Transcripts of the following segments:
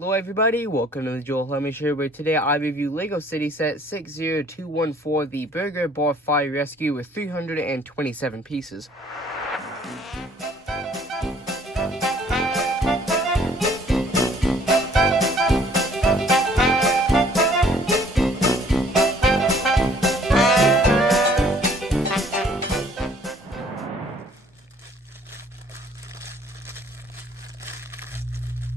Hello everybody, welcome to the Joel Herman Show, where today I review LEGO City Set 60214, the Burger Bar Fire Rescue with 327 pieces.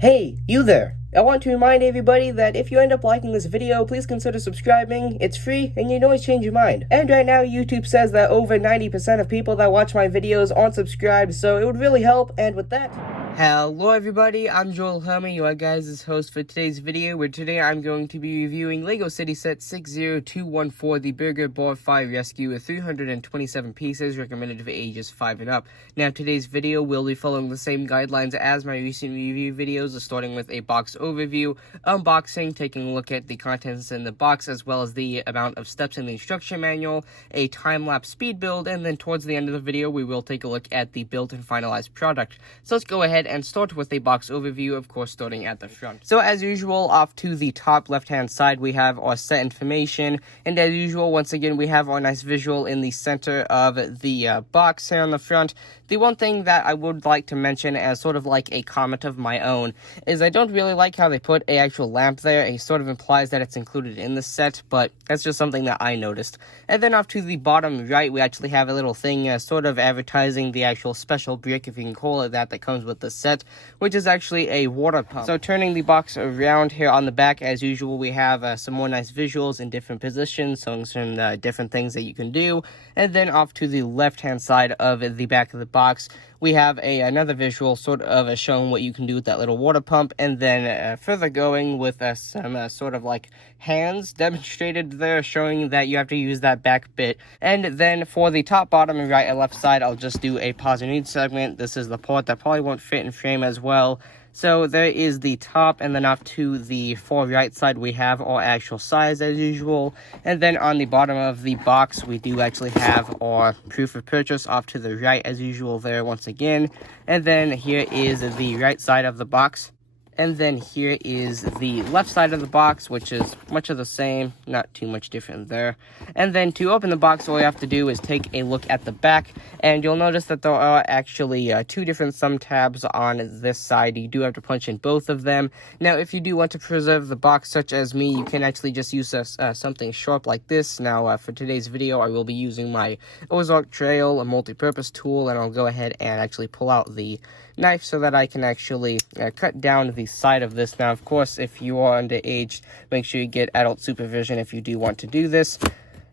Hey, you there! I want to remind everybody that if you end up liking this video, please consider subscribing. It's free, and you can always change your mind. And right now, YouTube says that over 90% of people that watch my videos aren't subscribed, so it would really help, and with that... Hello everybody, I'm Joel Herman, your guys' host for today's video, where today I'm going to be reviewing LEGO City Set 60214, the Burger Bar Fire Rescue with 327 pieces, recommended for ages 5 and up. Now today's video will be following the same guidelines as my recent review videos, starting with a box overview, unboxing, taking a look at the contents in the box, as well as the amount of steps in the instruction manual, a time-lapse speed build, and then towards the end of the video we will take a look at the built and finalized product. So let's go ahead and start with a box overview, of course starting at the front. So as usual, off to the top left hand side we have our set information, and as usual once again we have our nice visual in the center of the box here on the front. The one thing that I would like to mention as sort of like a comment of my own is I don't really like how they put a actual lamp there. It sort of implies that it's included in the set, but that's just something that I noticed. And then off to the bottom right we actually have a little thing sort of advertising the actual special brick, if you can call it that comes with the set, which is actually a water pump. So turning the box around here on the back, as usual we have some more nice visuals in different positions, showing some different things that you can do. And then off to the left hand side of the back of the box we have another visual sort of showing what you can do with that little water pump, and then further going with some sort of like hands demonstrated there, showing that you have to use that back bit. And then for the top, bottom, and right and left side, I'll just do a pause and read segment. This is the part that probably won't fit in frame as well. So there is the top, and then off to the far right side we have our actual size as usual, and then on the bottom of the box we do actually have our proof of purchase off to the right as usual there once again. And then here is the right side of the box. And then here is the left side of the box, which is much of the same, not too much different there. And then to open the box, all you have to do is take a look at the back, and you'll notice that there are actually two different thumb tabs on this side. You do have to punch in both of them. Now, if you do want to preserve the box, such as me, you can actually just use something sharp like this. Now, for today's video, I will be using my Ozark Trail, a multi-purpose tool, and I'll go ahead and actually pull out the knife so that I can actually cut down the side of this. Now, of course, if you are underage, make sure you get adult supervision if you do want to do this.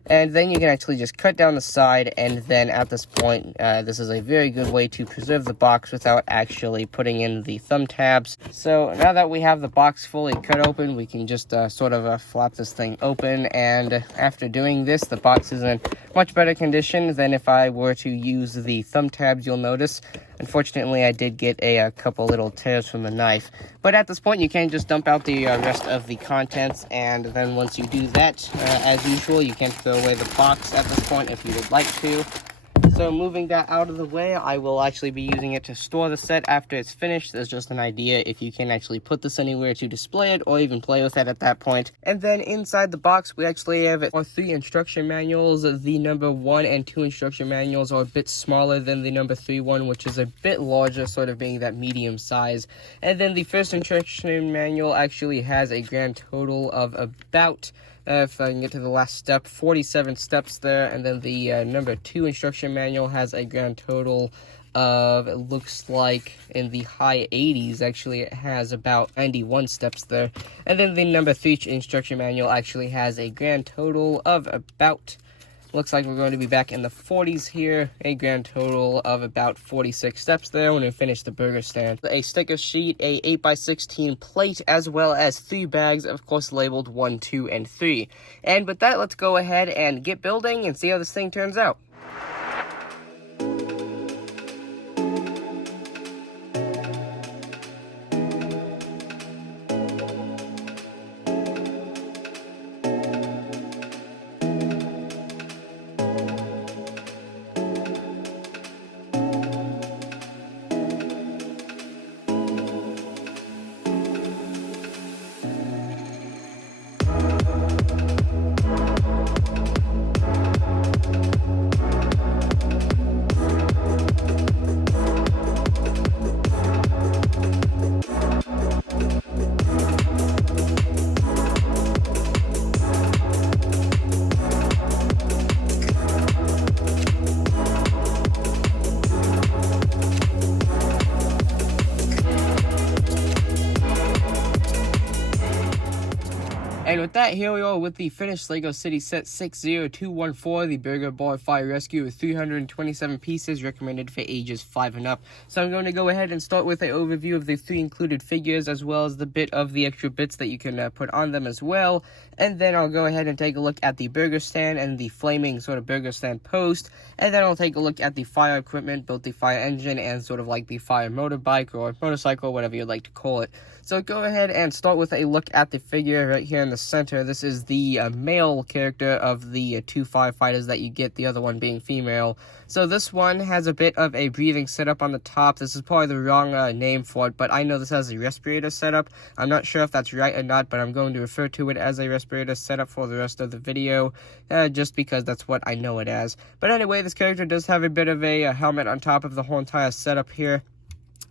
And then you can actually just cut down the side, and then at this point, this is a very good way to preserve the box without actually putting in the thumb tabs. So now that we have the box fully cut open, we can just sort of flap this thing open, and after doing this, the box is in much better condition than if I were to use the thumb tabs, you'll notice. Unfortunately, I did get a couple little tears from the knife. But at this point, you can just dump out the rest of the contents, and then once you do that, as usual, you can throw away the box at this point if you would like to. So moving that out of the way, I will actually be using it to store the set after it's finished. There's just an idea if you can actually put this anywhere to display it or even play with it at that point. And then inside the box, we actually have our 3 instruction manuals. The number 1 and 2 instruction manuals are a bit smaller than the number 3 one, which is a bit larger, sort of being that medium size. And then the first instruction manual actually has a grand total of about... if I can get to the last step, 47 steps there. And then the number 2 instruction manual has a grand total of, it looks like in the high 80s, actually it has about 91 steps there. And then the number 3 instruction manual actually has a grand total of about, looks like we're going to be back in the 40s here, a grand total of about 46 steps there when we finish the burger stand. A sticker sheet, a 8x16 plate, as well as 3 bags, of course labeled 1, 2, and 3. And with that, let's go ahead and get building and see how this thing turns out. And with that, here we are with the finished LEGO City Set 60214, the Burger Bar Fire Rescue with 327 pieces, recommended for ages 5 and up. So I'm going to go ahead and start with an overview of the 3 included figures, as well as the bit of the extra bits that you can put on them as well. And then I'll go ahead and take a look at the burger stand and the flaming sort of burger stand post. And then I'll take a look at the fire equipment, both the fire engine and sort of like the fire motorbike or motorcycle, whatever you'd like to call it. So go ahead and start with a look at the figure right here in the center. This is the male character of the 2 firefighters that you get, the other one being female. So this one has a bit of a breathing setup on the top. This is probably the wrong name for it, but I know this has a respirator setup. I'm not sure if that's right or not, but I'm going to refer to it as a respirator setup for the rest of the video, just because that's what I know it as. But anyway, this character does have a bit of a helmet on top of the whole entire setup here.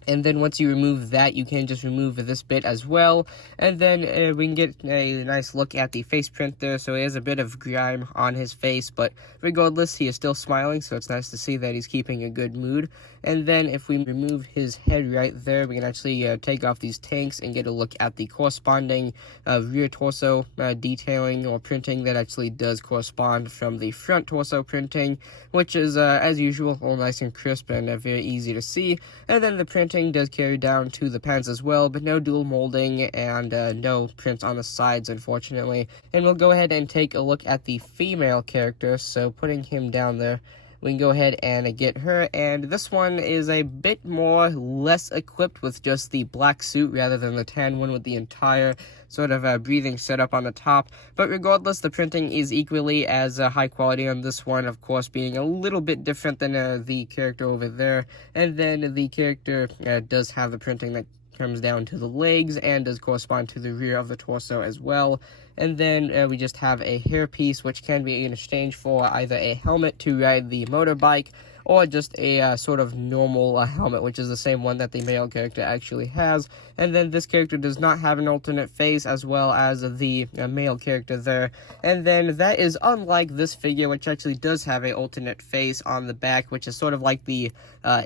And then once you remove that, you can just remove this bit as well. And then we can get a nice look at the face print there. So he has a bit of grime on his face, but regardless, he is still smiling. So it's nice to see that he's keeping a good mood. And then if we remove his head right there, we can actually take off these tanks and get a look at the corresponding rear torso detailing or printing that actually does correspond from the front torso printing, which is, as usual, all nice and crisp and very easy to see. And then the printing does carry down to the pants as well, but no dual molding and no prints on the sides, unfortunately. And we'll go ahead and take a look at the female character. So putting him down there, we can go ahead and get her, and this one is a bit more less equipped with just the black suit rather than the tan one with the entire sort of breathing setup on the top. But regardless, the printing is equally as high quality on this one, of course being a little bit different than the character over there. And then the character does have the printing that comes down to the legs and does correspond to the rear of the torso as well. And then we just have a hairpiece, which can be in exchange for either a helmet to ride the motorbike or just a sort of normal helmet, which is the same one that the male character actually has. And then this character does not have an alternate face, as well as the male character there. And then that is unlike this figure, which actually does have an alternate face on the back, which is sort of like the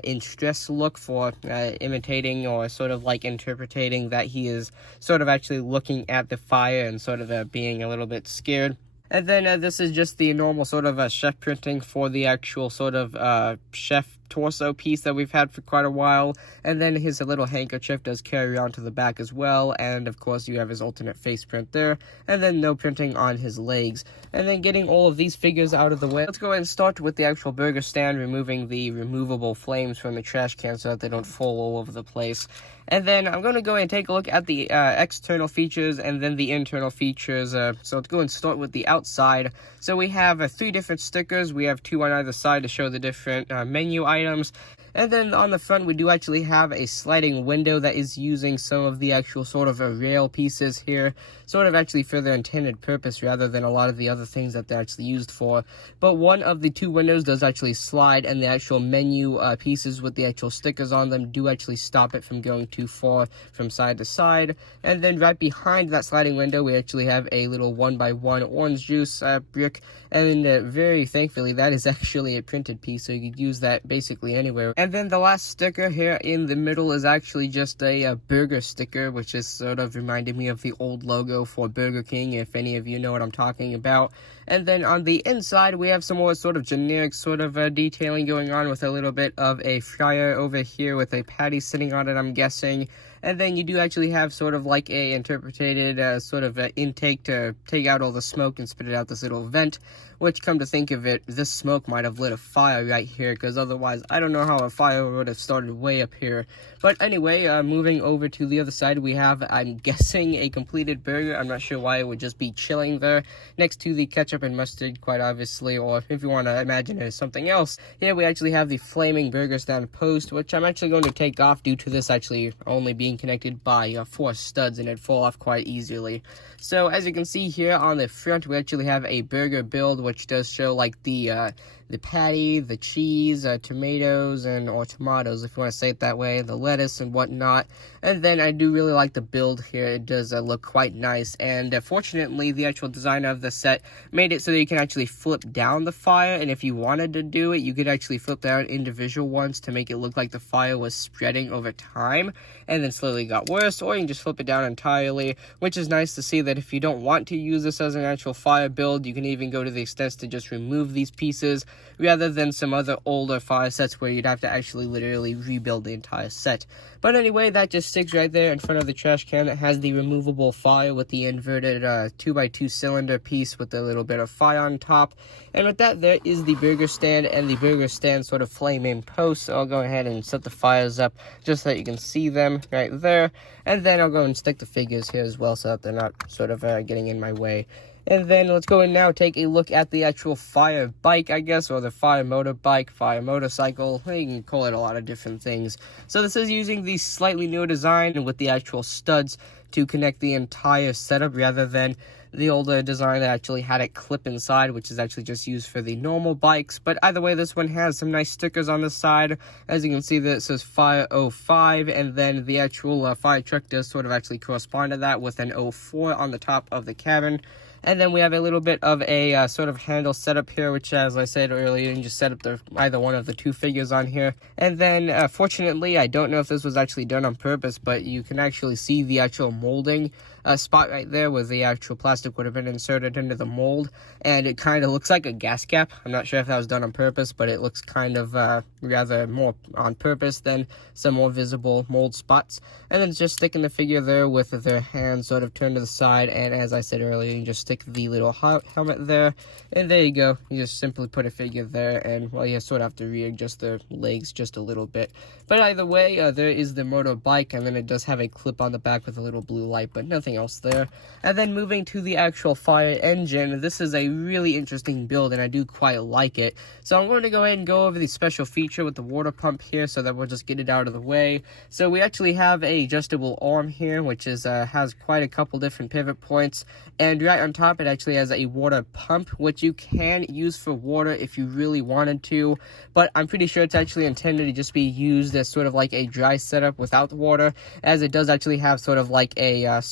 in stress look for imitating or sort of like interpreting that he is sort of actually looking at the fire and sort of being a little bit scared. And then this is just the normal sort of chef printing for the actual sort of chef torso piece that we've had for quite a while. And then his little handkerchief does carry on to the back as well. And of course you have his alternate face print there. And then no printing on his legs. And then getting all of these figures out of the way, let's go ahead and start with the actual burger stand, removing the removable flames from the trash can so that they don't fall all over the place. And then I'm going to go ahead and take a look at the external features and then the internal features. So let's go and start with the outside. So we have 3 different stickers. We have 2 on either side to show the different menu items. And then on the front, we do actually have a sliding window that is using some of the actual sort of rail pieces here, sort of actually for their intended purpose rather than a lot of the other things that they're actually used for. But one of the 2 windows does actually slide, and the actual menu pieces with the actual stickers on them do actually stop it from going too far from side to side. And then right behind that sliding window, we actually have a little 1x1 orange juice brick, and very thankfully that is actually a printed piece, so you could use that basically anywhere. And then the last sticker here in the middle is actually just a burger sticker, which is sort of reminded me of the old logo for Burger King, if any of you know what I'm talking about. And then on the inside, we have some more sort of generic sort of detailing going on with a little bit of a fryer over here with a patty sitting on it, I'm guessing. And then you do actually have sort of like a interpreted sort of intake to take out all the smoke and spit it out this little vent, which, come to think of it, this smoke might have lit a fire right here, because otherwise I don't know how a fire would have started way up here. But anyway, moving over to the other side, we have, I'm guessing, a completed burger. I'm not sure why it would just be chilling there next to the ketchup and mustard, quite obviously, or if you want to imagine it as something else. Here we actually have the flaming burger stand post, which I'm actually going to take off due to this actually only being connected by 4 studs, and it'd fall off quite easily. So as you can see here on the front, we actually have a burger build, which does show like the the patty, the cheese, tomatoes, or tomatoes, if you want to say it that way, the lettuce and whatnot. And then I do really like the build here. It does look quite nice, and fortunately, the actual designer of the set made it so that you can actually flip down the fire, and if you wanted to do it, you could actually flip down individual ones to make it look like the fire was spreading over time, and then slowly got worse, or you can just flip it down entirely, which is nice to see that if you don't want to use this as an actual fire build, you can even go to the extent to just remove these pieces, rather than some other older fire sets where you'd have to actually literally rebuild the entire set. But anyway, that just sticks right there in front of the trash can. It has the removable fire with the inverted 2x2 cylinder piece with a little bit of fire on top. And with that, there is the burger stand and the burger stand sort of flame-in post. So I'll go ahead and set the fires up just so that you can see them right there. And then I'll go and stick the figures here as well so that they're not sort of getting in my way. And then let's go and now take a look at the actual fire bike, I guess, or the fire motorbike, fire motorcycle. You can call it a lot of different things. So this is using the slightly newer design with the actual studs to connect the entire setup rather than the older design that actually had it clip inside, which is actually just used for the normal bikes. But either way, this one has some nice stickers on the side. As you can see, that it says Fire 05, and then the actual fire truck does sort of actually correspond to that with an 04 on the top of the cabin. And then we have a little bit of a sort of handle setup here, which, as I said earlier, you can just set up either one of the two figures on here. And then, fortunately, I don't know if this was actually done on purpose, but you can actually see the actual molding spot right there where the actual plastic would have been inserted into the mold. And it kind of looks like a gas cap. I'm not sure if that was done on purpose, but it looks kind of rather more on purpose than some more visible mold spots. And then just sticking the figure there with their hands sort of turned to the side. And as I said earlier, you can just stick the little helmet there, and there you go. You just simply put a figure there, and well, you sort of have to readjust their legs just a little bit. But either way, there is the motorbike, and then it does have a clip on the back with a little blue light, but nothing else there. And then moving to the actual fire engine, this is a really interesting build, and I do quite like it. So I'm going to go ahead and go over the special feature with the water pump here, so that we'll just get it out of the way. So we actually have a adjustable arm here, which is has quite a couple different pivot points, and right on top it actually has a water pump, which you can use for water if you really wanted to, but I'm pretty sure it's actually intended to just be used as sort of like a dry setup without the water, as it does actually have sort of like a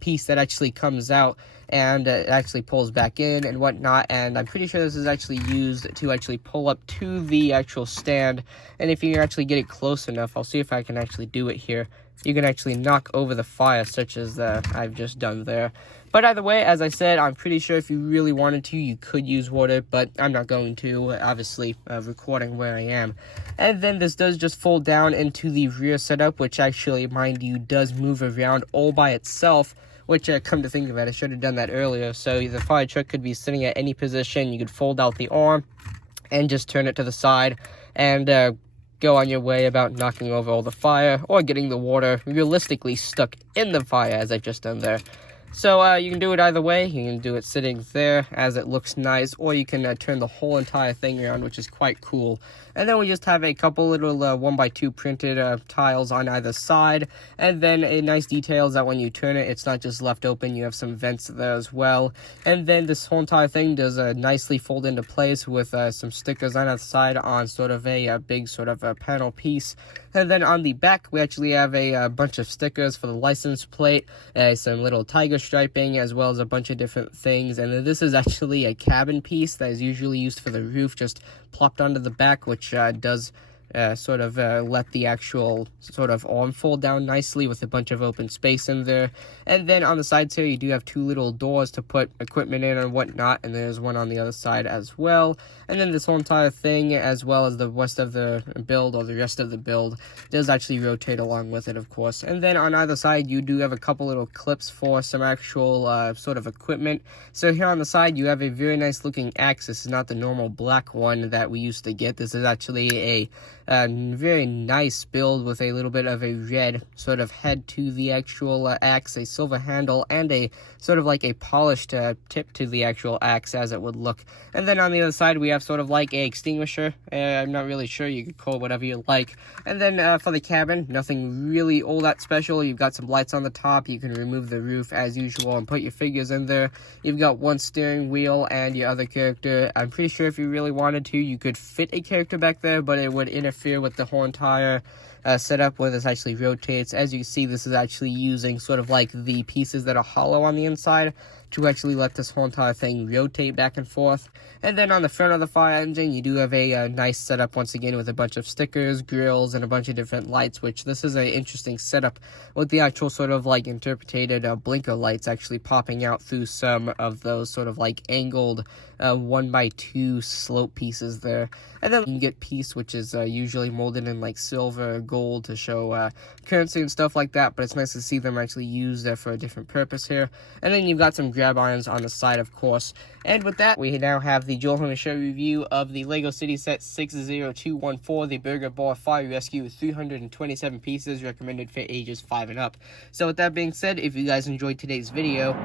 piece that actually comes out and it actually pulls back in and whatnot. And I'm pretty sure this is actually used to actually pull up to the actual stand, and if you can actually get it close enough, I'll see if I can actually do it here, you can actually knock over the fire, such as I've just done there. But either way, as I said, I'm pretty sure if you really wanted to, you could use water, but I'm not going to, obviously, recording where I am. And then this does just fold down into the rear setup, which actually, mind you, does move around all by itself, which, come to think of it, I should have done that earlier. So the fire truck could be sitting at any position. You could fold out the arm and just turn it to the side and go on your way about knocking over all the fire or getting the water realistically stuck in the fire, as I've just done there. So you can do it either way. You can do it sitting there as it looks nice, or you can turn the whole entire thing around, which is quite cool. And then we just have a couple little 1x2 printed tiles on either side, and then a nice detail is that when you turn it, it's not just left open, you have some vents there as well. And then this whole entire thing does nicely fold into place with some stickers on the side on sort of a big sort of a panel piece. And then on the back, we actually have a bunch of stickers for the license plate, some little tiger striping, as well as a bunch of different things. And then this is actually a cabin piece that is usually used for the roof, just plopped onto the back, which does sort of let the actual sort of arm fold down nicely with a bunch of open space in there. And then on the sides here, you do have two little doors to put equipment in and whatnot, and there's one on the other side as well. And then this whole entire thing, as well as the rest of the build, or the rest of the build, does actually rotate along with it, of course. And then on either side, you do have a couple little clips for some actual sort of equipment. So here on the side, you have a very nice looking axe. This is not the normal black one that we used to get. This is actually a Very nice build with a little bit of a red sort of head to the actual axe, a silver handle, and a sort of like a polished tip to the actual axe as it would look. And then on the other side we have sort of like a extinguisher. I'm not really sure, you could call it whatever you like. And then for the cabin, nothing really all that special. You've got some lights on the top, you can remove the roof as usual and put your figures in there. You've got one steering wheel and your other character. I'm pretty sure if you really wanted to, you could fit a character back there, but it would interfere with the whole entire setup where this actually rotates. As you can see, this is actually using sort of like the pieces that are hollow on the inside to actually let this whole entire thing rotate back and forth. And then on the front of the fire engine, you do have a nice setup once again with a bunch of stickers, grills, and a bunch of different lights, which this is an interesting setup with the actual sort of like interpreted blinker lights actually popping out through some of those sort of like angled 1x2 slope pieces there. And then you can get piece, which is usually molded in like silver or gold to show currency and stuff like that, but it's nice to see them actually used for a different purpose here. And then you've got some grab irons on the side, of course. And with that, we now have the Joel Hunter Show review of the LEGO City Set 60214, the Burger Bar Fire Rescue, with 327 pieces, recommended for ages 5 and up. So with that being said, if you guys enjoyed today's video,